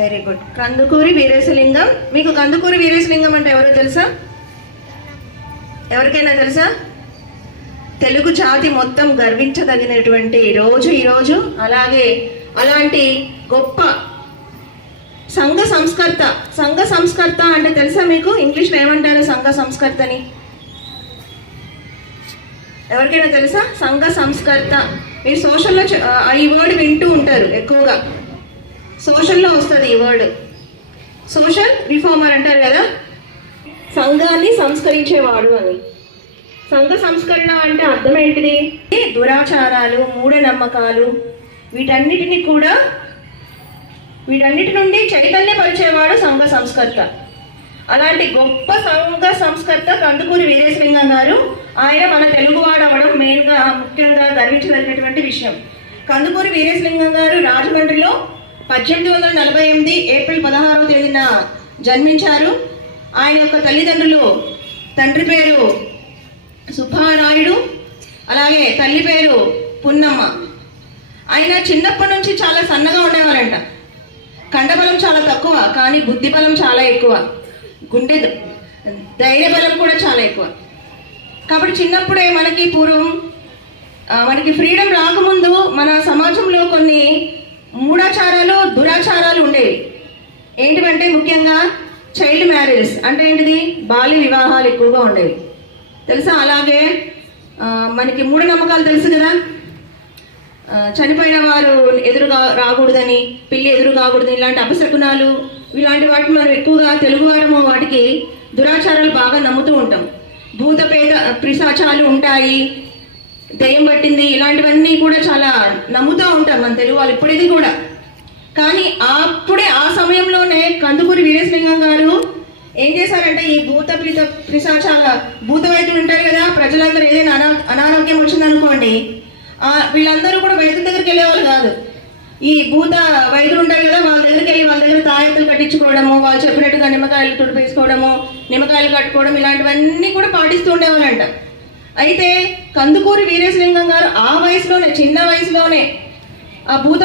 Very good Kandukuri Veeresalingam. మీకు కందుకూరి వీరేశలింగం అంటే ఎవరో తెలుసా? ఎవరికైనా తెలుసా? తెలుగు జాతి మొత్తం గర్వించదగినటువంటి రోజు ఈరోజు అలాగే అలాంటి గొప్ప సంఘ సంస్కర్త. సంఘ సంస్కర్త అంటే తెలుసా మీకు? ఇంగ్లీష్లో ఏమంటారు సంఘ సంస్కర్తని? ఎవరికైనా తెలుసా? సంఘ సంస్కర్త. మీరు సోషల్లో ఆ, ఈ వర్డ్ వింటూ ఉంటారు ఎక్కువగా. సోషల్లో వస్తుంది ఈ వర్డ్ సోషల్ రిఫార్మర్ అంటారు కదా? సంఘాన్ని సంస్కరించేవాడు అని. సంఘ సంస్కరణ అంటే అర్థం ఏంటిది? దురాచారాలు మూఢనమ్మకాలు వీటన్నిటిని కూడా వీటన్నిటి నుండి చైతన్యపరిచేవాడు సంఘ సంస్కర్త. అలాంటి గొప్ప సంఘ సంస్కర్త కందుకూరి వీరేశలింగం గారు ఆయన మన తెలుగువాడు అవడం మెయిన్గా ముఖ్యంగా గర్వించదగినటువంటి విషయం. కందుకూరి వీరేశలింగం గారు రాజమండ్రిలో పద్దెనిమిది వందల నలభై ఎనిమిది ఏప్రిల్ పదహారవ తేదీన జన్మించారు. ఆయన యొక్క తల్లిదండ్రులు తండ్రి పేరు సుబ్బానాయుడు అలాగే తల్లి పేరు పున్నమ్మ. ఆయన చిన్నప్పటి నుంచి చాలా సన్నగా ఉండేవారంట. కండబలం చాలా తక్కువ కానీ బుద్ధి బలం చాలా ఎక్కువ. గుండె ధైర్యబలం ధైర్య బలం కూడా చాలా ఎక్కువ. కాబట్టి చిన్నప్పుడే మనకి పూర్వం మనకి ఫ్రీడమ్ రాకముందు మన సమాజంలో కొన్ని మూఢాచార దురాచారాలు ఉండేవి. ఏంటివంటే ముఖ్యంగా చైల్డ్ మ్యారేజెస్ అంటే ఏంటిది? బాల్య వివాహాలు ఎక్కువగా ఉండేవి. తెలుసా? అలాగే మనకి మూఢనమ్మకాలు తెలుసు కదా? చనిపోయిన వారు ఎదురుగా రాకూడదని పిల్లి ఎదురు కాకూడదని ఇలాంటి అపశకునాలు ఇలాంటి వాటిని మనం ఎక్కువగా తెలుగువారము వాటికి దురాచారాలు బాగా నమ్ముతూ ఉంటాం. భూత పేద పిశాచాలు ఉంటాయి దెయ్యం పట్టింది ఇలాంటివన్నీ కూడా చాలా నమ్ముతూ ఉంటాం మన తెలుగు వాళ్ళు ఇప్పటిది కూడా. కానీ అప్పుడే ఆ సమయంలోనే కందుకూరి వీరేశలింగం గారు ఏం చేశారంటే ఈ భూత ప్రీత పిశాచాల భూత వైద్యులు ఉంటారు కదా ప్రజలందరూ ఏదైనా అనా అనారోగ్యం వచ్చిందనుకోండి వీళ్ళందరూ కూడా వైద్యుల దగ్గరికి వెళ్ళేవాళ్ళు కాదు. ఈ భూత వైద్యులు ఉంటారు కదా వాళ్ళ దగ్గరికి వెళ్ళి వాళ్ళ దగ్గర తాయెత్తులు కట్టించుకోవడము వాళ్ళు చెప్పినట్టుగా నిమ్మకాయలు తుడిపేసుకోవడము నిమ్మకాయలు కట్టుకోవడం ఇలాంటివన్నీ కూడా పాటిస్తూ ఉండేవాళ్ళంట. అయితే కందుకూరి వీరేశలింగం గారు ఆ వయసులోనే చిన్న వయసులోనే ఆ భూత